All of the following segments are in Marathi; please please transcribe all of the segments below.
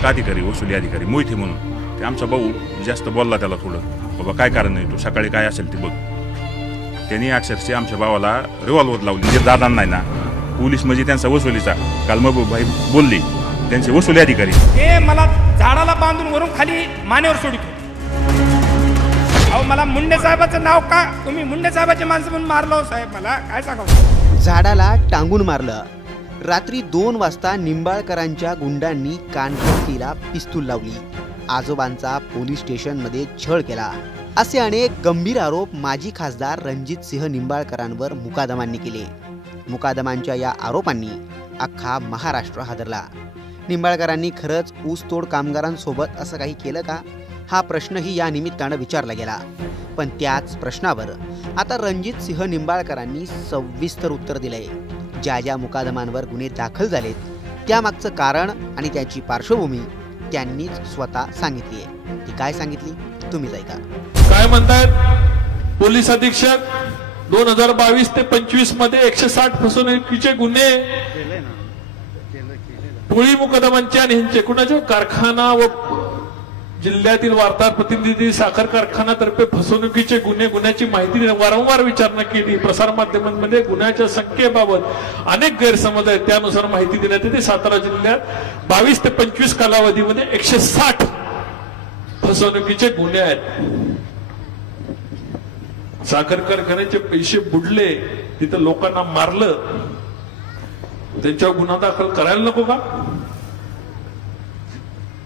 एक अधिकारी वसुली अधिकारी मोहिते म्हणून, ते आमचा भाऊ जास्त बोलला त्याला थोडं, बाबा काय कारण नाही, तू सकाळी काय असेल ते बघ. त्यांनी अक्षरशः आमच्या भावाला रिव्हॉल्वर लावली. म्हणजे दादा नाही ना, पोलीस म्हणजे त्यांचा वसुलीचा. काल महबूबभाई बोलली, त्यांचे वसुली अधिकारी. हे मला झाडाला बांधून वरून खाली मानेवर सोडितो. अहो मला मुंडे साहेबाचं नाव का तुम्ही मुंडे साहेबाचे माणसं म्हणून मारलो साहेब, मला काय सांगावं. झाडाला टांगून मारलं. रात्री 2 वाजता निंबाळकरांच्या गुंडांनी कानफडकीला पिस्तूल लावली. आजोबांचा पोलीस स्टेशनमध्ये छळ केला, असे अनेक गंभीर आरोप माजी खासदार रणजित सिंह निंबाळकरांवर मुकादमांनी केले. मुकादमांच्या या आरोपांनी अख्खा महाराष्ट्र हादरला. निंबाळकरांनी खरंच ऊसतोड कामगारांसोबत असं काही केलं का, हा प्रश्नही या निमित्तानं विचारला गेला. पण त्याच प्रश्नावर आता रणजित सिंह निंबाळकरांनी सविस्तर उत्तर दिलंय. ज्या ज्या मुकादमांवर गुन्हे दाखल झालेत त्यामागचं कारण आणि त्याची पार्श्वभूमी त्यांनीच स्वतः सांगितली आहे. ती काय सांगितली तुम्हीच ऐका. काय म्हणतायत पोलीस अधीक्षक, 2022 ते 25 मध्ये 160 फसवणुकीचे गुन्हे टोळी मुकदमांचे आणि ह्यांचे कुणाचे कारखाना व जिल्ह्यातील वार्ताहर प्रतिनिधी साखर कारखान्यातर्फे फसवणुकीचे गुन्हे, गुन्ह्याची माहिती वारंवार विचारणा केली. प्रसार माध्यमांमध्ये गुन्ह्याच्या संख्येबाबत अनेक गैरसमज आहेत, त्यानुसार माहिती देण्यात येते. सातारा जिल्ह्यात 22 ते 25 कालावधीमध्ये 160 फसवणुकीचे गुन्हे आहेत. साखर कारखान्याचे पैसे बुडले, तिथं लोकांना मारलं, त्यांच्यावर गुन्हा दाखल करायला नको का?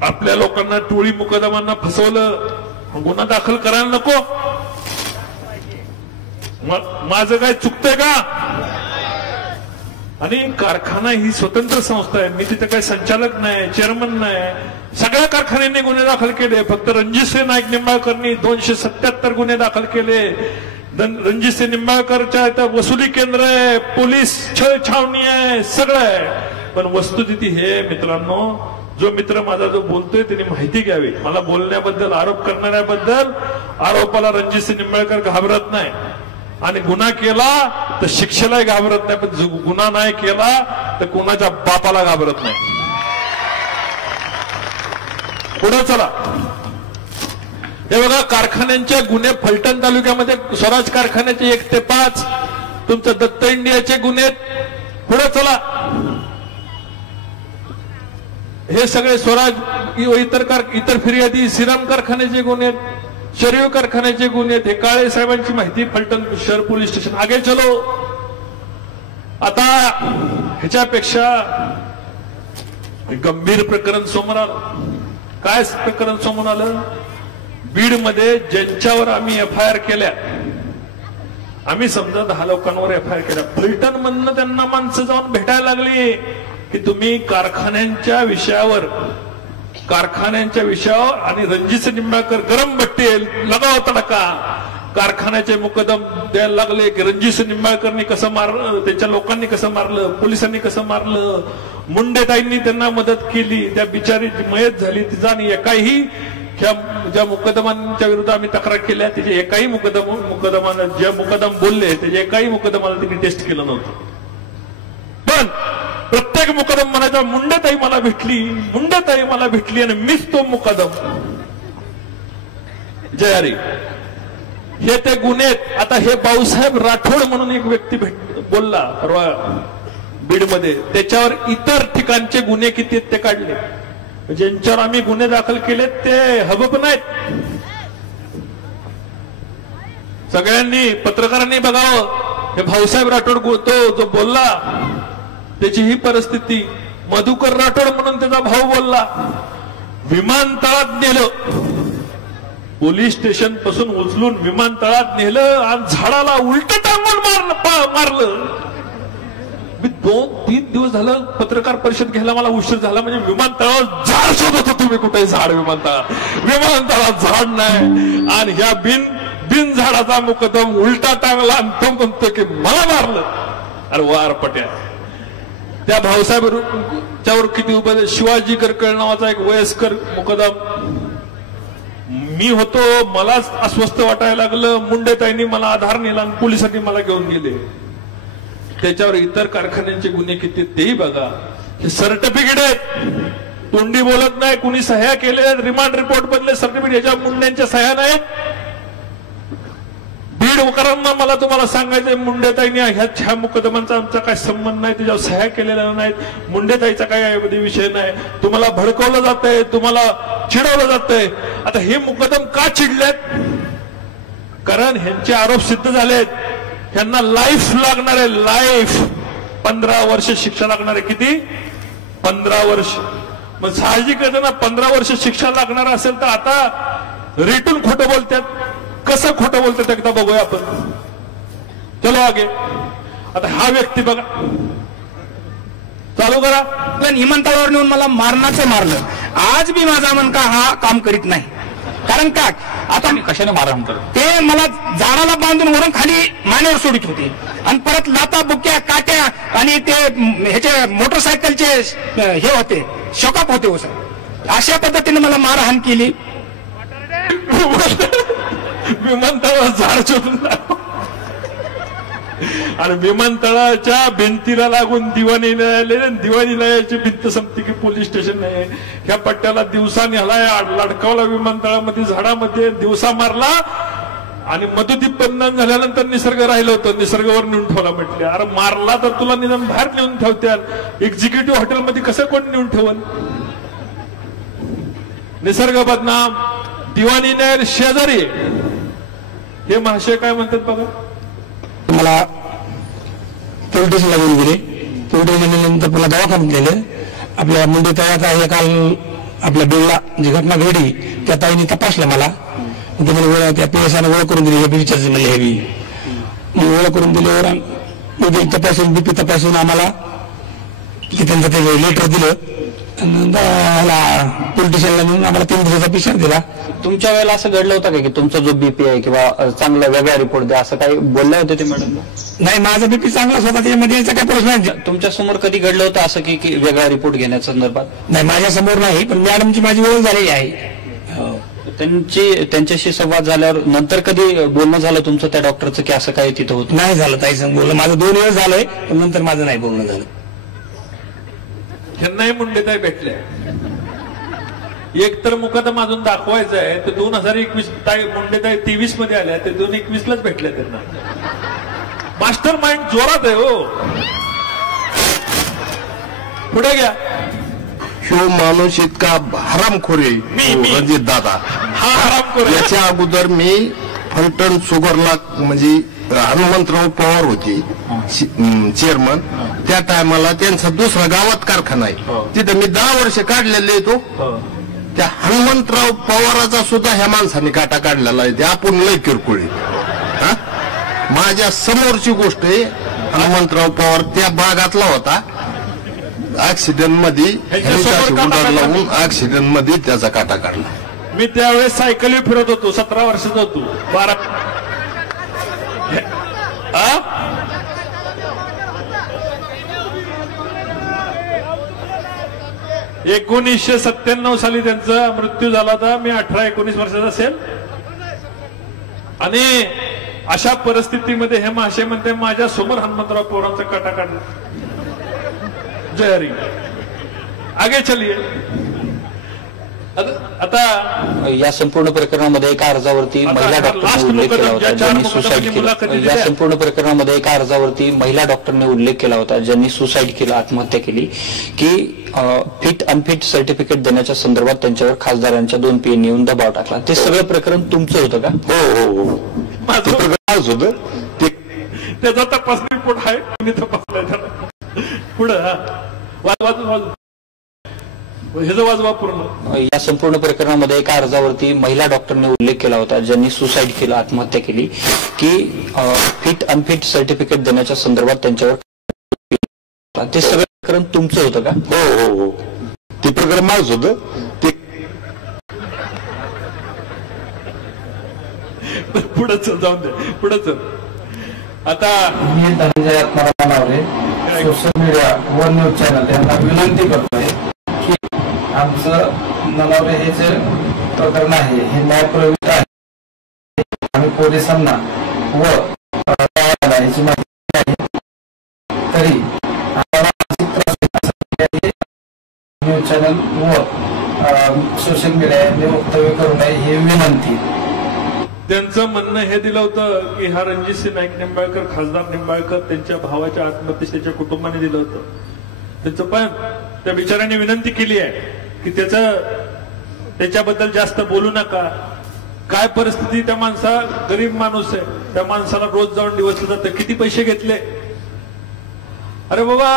आपल्या लोकांना टोळी मुकदमांना फसवलं, गुन्हा दाखल करायला नको? माझं काय चुकतंय का? आणि कारखाना ही स्वतंत्र संस्था आहे, मी तिथे काही संचालक नाही, चेअरमन नाही. सगळ्या कारखान्यांनी गुन्हे दाखल केले. फक्त रणजितसिंह नाईक निंबाळकरनी 277 गुन्हे दाखल केले. रणजितसिंह निंबाळकरच्या इथं वसुली केंद्र आहे, पोलीस छळ छावणी आहे, सगळं आहे. पण वस्तुस्थिती हे मित्रांनो, जो मित्र माझा जो बोलतोय त्यांनी माहिती घ्यावी. मला बोलण्याबद्दल, आरोप करणाऱ्याबद्दल, आरोपाला रणजितसिंह निंबाळकर घाबरत नाही आणि गुन्हा केला तर शिक्षेलाही घाबरत नाही, पण गुन्हा नाही केला तर कुणाच्या बापाला घाबरत नाही. पुढे चला. हे बघा, कारखान्यांचे गुन्हे फलटण तालुक्यामध्ये स्वराज कारखान्याचे 1 ते 5, तुमचं दत्त इंडियाचे गुन्हे. पुढे चला. हे सगळे स्वराज इतर फिर्यादी, श्रीराम कारखान्याचे गुन्हे, शरीफ कारखान्याचे गुन्हे, हे काळे साहेबांची माहिती फलटण शहर पोलीस स्टेशन. आगे चलो. आता ह्याच्यापेक्षा गंभीर प्रकरण समोर आलं. काय प्रकरण समोर आलं? बीड मध्ये ज्यांच्यावर आम्ही FIR केल्या, आम्ही समजा 10 लोकांवर FIR केल्या, फलटण मधनं त्यांना माणसं जाऊन भेटायला लागली की तुम्ही कारखान्यांच्या विषयावर आणि रणजित निंबाळकर गरम बट्टी लगाव तडका. कारखान्याचे मुकदम द्यायला लागले की रणजित निंबाळकरनी कसं मारलं, त्यांच्या लोकांनी कसं मारलं, पोलिसांनी कसं मारलं, मुंडेताईंनी त्यांना मदत केली, त्या बिचारीची मयत झाली तिचा, आणि एकाही ज्या मुकदमांच्या विरुद्ध आम्ही तक्रार केल्या त्याचे एकाही मुकदमानं ज्या मुकदम बोलले त्याच्या एकाही मुकदमाला त्यांनी टेस्ट केलं नव्हतं. पण प्रत्येक मुकदम म्हणायचा मुंडेताई मला भेटली, मुंडेताई मला भेटली, आणि मीच तो मुकदम. जयारी हे ते गुन्हे. आता हे भाऊसाहेब राठोड म्हणून एक व्यक्ती बोलला परवा बीडमध्ये, त्याच्यावर इतर ठिकाणचे गुन्हे किती ते काढले. ज्यांच्यावर आम्ही गुन्हे दाखल केले ते हबप नाहीत. सगळ्यांनी, पत्रकारांनी बघावं. हे भाऊसाहेब राठोड तो जो बोलला त्याची ही परिस्थिती. मधुकर राठोड म्हणून त्याचा भाऊ बोलला, विमानतळात नेलं, पोलीस स्टेशन पासून उचलून विमानतळात नेलं आणि झाडाला उलट टांगून मारलं. मी 2-3 दिवस झालं पत्रकार परिषद घ्यायला मला उशीर झाला. म्हणजे विमानतळावर झाड शोधत होतो मी, कुठे झाड विमानतळात झाड नाही, आणि ह्या बिन झाडाचा मुकदम उलटा टांगला आणि तो म्हणतो की मला मारलं. अरे वार पट्या. त्या भाऊसाहेबच्यावर किती उभे. शिवाजी करकळ नावाचा एक वयस्कर मुकदम. मी होतो, मला अस्वस्थ वाटायला लागलं, मुंडेताईंनी मला आधार नेला आणि पोलिसांनी मला घेऊन गेले. त्याच्यावर इतर कारखान्यांचे गुन्हे किती तेही बघा. हे सर्टिफिकेट आहेत, तोंडी बोलत नाही, कुणी सह्या केले, रिमांड रिपोर्ट बदले सर्टिफिकेट याच्या मुंड्यांच्या सह्या नाही. बीडकरांना मला तुम्हाला सांगायचंय, मुंडेताईने ह्या मुकदमांचा आमचा काय संबंध नाही, त्याच्यावर सह्या केलेल्या नाहीत, मुंडेताईचा काय यामध्ये विषय नाही. तुम्हाला भडकवलं जातंय, तुम्हाला चिडवलं जातंय. आता हे मुकदम का चिडलेत? कारण ह्यांचे आरोप सिद्ध झालेत. ह्यांना लाईफ लागणार आहे, लाईफ. 15 वर्ष शिक्षा लागणार आहे. किती? 15 वर्ष. मग साहजिक आहे ना, 15 वर्ष शिक्षा लागणार असेल तर आता रिटून खोटं बोलतात. कसं खोटं बोलतात एकदा बघूया आपण. चलो आगे. आता हा व्यक्ती बघा, चालू करा. पण विमानतळावर नेऊन मला मारण्याचं मारलं. आज बी माझा मनका हा काम करीत नाही. कारण का आता कशाने मारहाण ते मला झाडाला बांधून वरून खाली मानेवर सोडित होते आणि परत लाता बुक्या काट्या आणि ते ह्याचे मोटरसायकलचे हे होते, शॉकअप होते हो सर. अशा पद्धतीने मला मारहाण केली. विमानतळावर झाड शोधून आणि विमानतळाच्या भिंतीला लागून दिवाणी न्यायालय, दिवाणी न्यायाची भिंत संपती की पोलीस स्टेशन नाही. ह्या पट्ट्याला दिवसा नेलाय, लटकावला विमानतळामध्ये, झाडामध्ये दिवसा मारला आणि मधुदीप बंधन झाल्यानंतर निसर्ग राहिलं होतं, निसर्गावर नेऊन ठेवला म्हटले. अरे मारला तर तुला निदान बाहेर नेऊन ठेवत्याल, एक्झिक्युटिव्ह हॉटेलमध्ये कसं कोण नेऊन ठेवल? निसर्ग बदनाम, दिवाणी न्यायालय शेजारी. हे महाशय काय म्हणतात बघा. मला पोलीस स्टेशनला घेऊन गेले. पोलीस स्टेशन गेल्यानंतर मला दवाखान्यात नेले. आपल्या मुंडेताईचा हे काल आपल्या बीडला जी घटना घडली त्या ताईने तपासलं मला. ते मला त्या पेशाने ओळख करून दिली, हे विचारचे म्हणजे हेवी मग ओळख करून दिल्यावर तपासून बीपी तपासून आम्हाला त्यांचं ते लेटर दिलं. पोलीस स्टेशनला नेऊन आम्हाला 3 दिवसाचा पिशा दिला. तुमच्या वेळेला असं घडलं होतं का की तुमचा जो बीपी आहे किंवा चांगला वेगळा रिपोर्ट द्या असं काही बोलले होते ते मॅडम? नाही, माझा बीपी चांगला होता, त्याच्यामध्ये याचा काही प्रश्न नाही. तुमच्या समोर कधी घडलं होतं असं की वेगळा रिपोर्ट घेण्याच्या संदर्भात? नाही, माझ्या समोर नाही, पण मॅडमची माझी ओळख झालेली आहे. त्यांच्याशी संवाद झाल्यावर नंतर कधी बोलणं झालं तुमचं त्या डॉक्टरचं की असं काही तिथं होतं? नाही झालं ताई संग बोलणं. माझं 2 वेळेस झालंय, पण नंतर माझं नाही बोलणं झालं. ह्यांनाही मुंडेताई भेटल्या. एक तर मुकदमा अजून दाखवायचा आहे, तर 2021 मुंडेताई 23 मध्ये आल्या, ते 2021लाच भेटल्या त्यांना. मास्टर माइंड जोरात आहे हो. पुढे घ्या. ह्यो माणूस इतका हरामखोर आहे रणजित दादा. हा हरामखोर. याच्या अगोदर मी फलटण शुगरला म्हणजे हनुमंतराव पवार होते चेअरमन. त्या टायमाला त्यांचा दुसरा गावात कारखाना आहे, तिथं मी 10 वर्ष काढलेले येतो. त्या हनुमंतराव पवाराचा सुद्धा ह्या माणसाने काटा काढलेला आहे. ते आपण लय किरकोळी. माझ्या समोरची गोष्ट आहे. हनुमंतराव पवार त्या भागातला होता. ऍक्सिडेंट मध्ये लावून ऍक्सिडेंट मध्ये त्याचा काटा काढला. मी त्यावेळेस सायकली फिरत होतो, 17 वर्षाचा होतो. 1997 साली त्यांचा मृत्यू झाला होता. मी 18-19 वर्षाचा असेल. आणि अशा परिस्थितीमध्ये हे महाशय म्हणते माझ्या समोर हनुमंतराव पवारांचा काटा काढला. जय हरी. आगे चलिए. आता या संपूर्ण प्रकरणामध्ये एका अर्जावरती महिला डॉक्टरने उल्लेख केला होता ज्यांनी सुसाईड केलं. या संपूर्ण प्रकरणामध्ये एका अर्जावरती महिला डॉक्टरने उल्लेख केला होता ज्यांनी सुसाईड केलं, आत्महत्या केली, की फिट अनफिट सर्टिफिकेट देण्याच्या संदर्भात त्यांच्यावर खासदारांच्या 2 PA येऊन दबाव टाकला. ते सगळं प्रकरण तुमचं होतं का? हो. माझं प्रकरणच होतं ते. त्याचा तपास रिपोर्ट आहे, मी तपासलाय त्याला. पुढं वाजवा पूर्ण. या संपूर्ण प्रकरणामध्ये एका अर्जावरती महिला डॉक्टरने उल्लेख केला होता ज्यांनी सुसाईड केलं, आत्महत्या केली, की फिट अनफिट सर्टिफिकेट देण्याच्या संदर्भात त्यांच्यावर. ते सगळं प्रकरण तुमचं होतं का? हो. ते प्रकरण माझंच होतं ते. पुढे चल, जाऊन दे, पुढे चल. आता मी Dhananjay Atmaram social media one news channel यांना विनंती करतोय की आमचं नलावरे हे जे प्रकरण आहे हे न्यायप्रविष्ट आहे. आम्ही पोलिसांना व याची माहिती आहे, तरी न्यूज चॅनलवर सोशल मीडियाने वक्तव्य करू नये ही विनंती. त्यांचं म्हणणं हे दिलं होतं की हा रणजितसिंह नाईक निंबाळकर, खासदार निंबाळकर, त्यांच्या भावाच्या आत्महत्येस त्याच्या कुटुंबाने दिलं होतं. त्यांचं पण त्या बिचाऱ्याने विनंती केली आहे की त्याच्याबद्दल जास्त बोलू नका. काय परिस्थिती, त्या माणसा गरीब माणूस आहे, त्या माणसाला रोज जाऊन दिवसलं जातं, किती पैसे घेतले. अरे बाबा,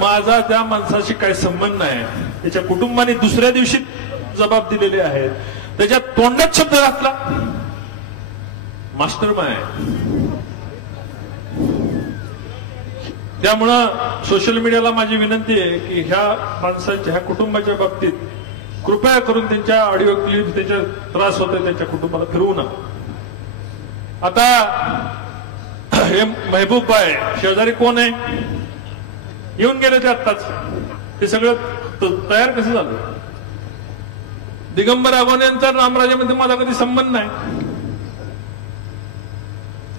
माझा त्या माणसाशी काही संबंध नाही. त्याच्या कुटुंबाने दुसऱ्या दिवशी जबाब दिलेले आहेत. त्याच्या तोंडात शब्द घातला. Master mind. त्यामुळं सोशल मीडियाला माझी विनंती आहे की ह्या माणसाच्या, ह्या कुटुंबाच्या बाबतीत कृपया करून त्यांच्या ऑडिओ क्लिप, त्याच्या त्रास होतोय त्याच्या कुटुंबाला फिरवू नका. आता हे महबूब आहे, शेजारी कोण आहे, येऊन गेले ते आत्ताच. ते सगळं तयार कसं झालं. दिगंबर आगोने यांचा रामराजामध्ये माझा कधी संबंध नाही.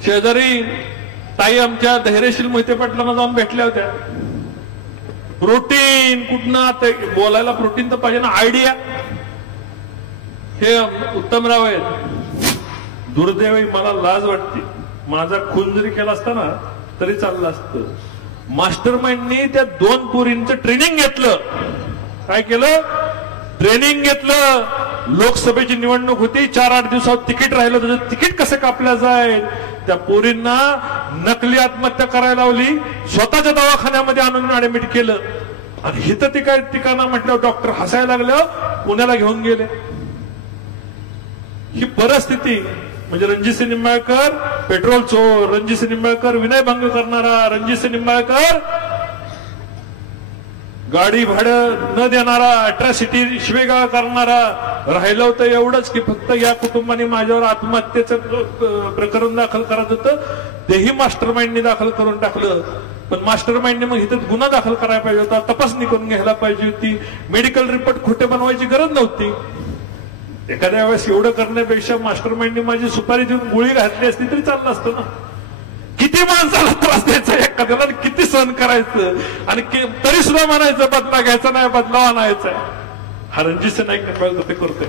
शेजारी ताई आमच्या धैर्यशील मोहिते पाटलांना जाऊन भेटल्या होत्या. प्रोटीन कुठनं, बोलायला प्रोटीन तर पाहिजे ना, आयडिया. हे उत्तमराव आहेत. दुर्दैवी, मला लाज वाटते. माझा खून जरी केला असता ना तरी चाललं असतं. मास्टर माइंडनी त्या 2 पोरींचं ट्रेनिंग घेतलं. काय केलं? ट्रेनिंग घेतलं. लोकसभेची निवडणूक होती, 4-8 दिवसात तिकीट राहिलं, त्याचं तिकीट कसं कापलं जाईल. त्या पोरींना नकली आत्महत्या करायला लावली, स्वतःच्या दवाखान्यामध्ये आणून ऍडमिट केलं. आणि हिथं ती काय ठिकाणा म्हटलं, डॉक्टर हसायला लागलं, पुण्याला घेऊन गेले. ही परिस्थिती म्हणजे रणजितसिंह निंबाळकर पेट्रोल चोर, रणजितसिंह निंबाळकर विनयभंग करणारा, रणजितसिंह निंबाळकर गाडी भाडं न देणारा, अट्रॅसिटी शिवेगाळ करणारा. राहिलं होतं एवढंच की फक्त या कुटुंबाने माझ्यावर आत्महत्येचं प्रकरण दाखल करायचं होतं, तेही मास्टर माइंडने दाखल करून टाकलं. पण मास्टर माइंडने मग इथं गुन्हा दाखल करायला पाहिजे होता, तपासणी करून घ्यायला पाहिजे होती. मेडिकल रिपोर्ट खोटे बनवायची गरज नव्हती. एखाद्या वेळेस एवढं करण्यापेक्षा मास्टर माइंडने माझी सुपारी देऊन गोळी घातली असती तरी चाललं असतं ना. किती माणसाला त्रास द्यायचा एखाद्याला, किती सहन करायचं, आणि तरी सुद्धा म्हणायचं बदला घ्यायचा नाही, बदला आणायचा. हा रणजितसिंह नाईक निंबाळकर ते करतोय.